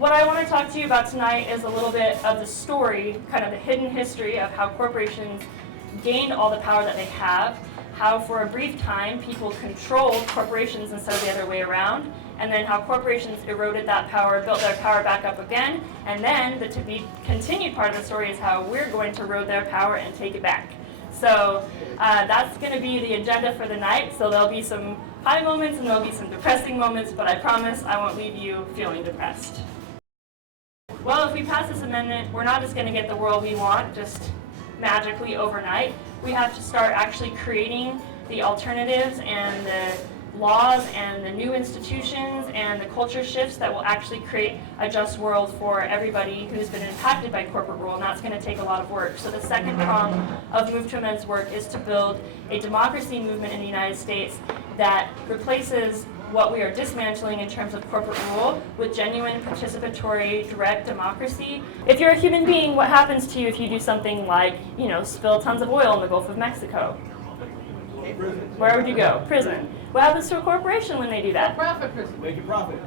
what I want to talk to you about tonight is a little bit of the story, kind of the hidden history of how corporations gained all the power that they have, how for a brief time people controlled corporations instead of the other way around, and then how corporations eroded that power, built their power back up again, and then the to be continued part of the story is how we're going to erode their power and take it back. So that's going to be the agenda for the night. So there'll be some high moments and there'll be some depressing moments, but I promise I won't leave you feeling depressed. Well, if we pass this amendment, we're not just going to get the world we want just magically overnight. We have to start actually creating the alternatives and the laws and the new institutions and the culture shifts that will actually create a just world for everybody who's been impacted by corporate rule, and that's going to take a lot of work. So the second prong of Move to Amend's work is to build a democracy movement in the United States that replaces what we are dismantling in terms of corporate rule with genuine participatory direct democracy. If you're a human being, what happens to you if you do something like, spill tons of oil in the Gulf of Mexico? Where would you go? Prison. What happens to a corporation when they do that? For-profit prison. Make a profit.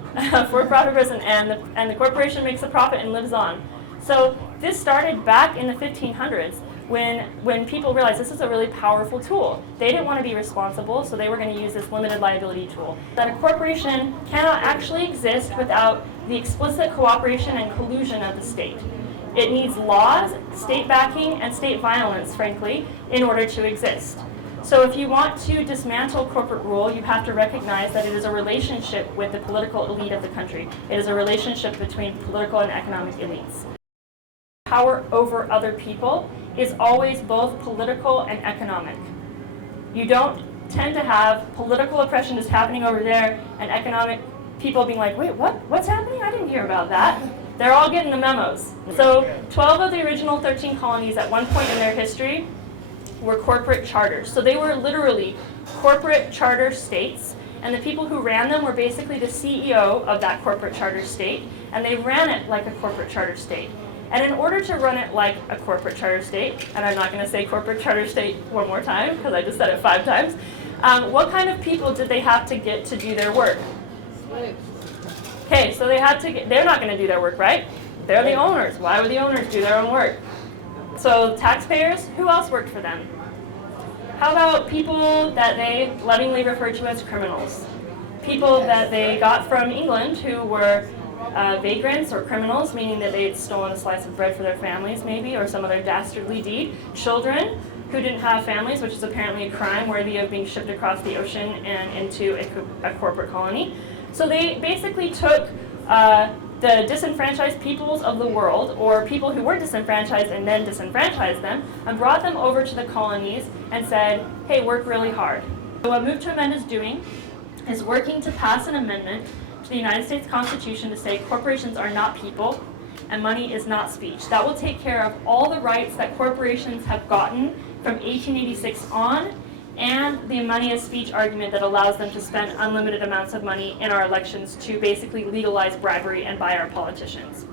For-profit prison, and the corporation makes a profit and lives on. So this started back in the 1500s when people realized this is a really powerful tool. They didn't want to be responsible, so they were going to use this limited liability tool. That a corporation cannot actually exist without the explicit cooperation and collusion of the state. It needs laws, state backing, and state violence, frankly, in order to exist. So if you want to dismantle corporate rule, you have to recognize that it is a relationship with the political elite of the country. It is a relationship between political and economic elites. Power over other people is always both political and economic. You don't tend to have political oppression just happening over there and economic people being like, wait, what's happening? I didn't hear about that. They're all getting the memos. So 12 of the original 13 colonies at one point in their history were corporate charters. So they were literally corporate charter states, and the people who ran them were basically the CEO of that corporate charter state, and they ran it like a corporate charter state. And in order to run it like a corporate charter state, and I'm not going to say corporate charter state one more time because I just said it 5 times, what kind of people did they have to get to do their work? Slaves. Okay, so they're not going to do their work, right? They're the owners. Why would the owners do their own work? So taxpayers, who else worked for them? How about people that they lovingly refer to as criminals? People that they got from England who were vagrants or criminals, meaning that they had stolen a slice of bread for their families maybe, or some other dastardly deed. Children who didn't have families, which is apparently a crime worthy of being shipped across the ocean and into a corporate colony. So they basically took the disenfranchised peoples of the world, or people who were disenfranchised and then disenfranchised them, and brought them over to the colonies and said, hey, work really hard. So what Move to Amend is doing is working to pass an amendment to the United States Constitution to say corporations are not people and money is not speech. That will take care of all the rights that corporations have gotten from 1886 on, and the money is speech argument that allows them to spend unlimited amounts of money in our elections to basically legalize bribery and buy our politicians.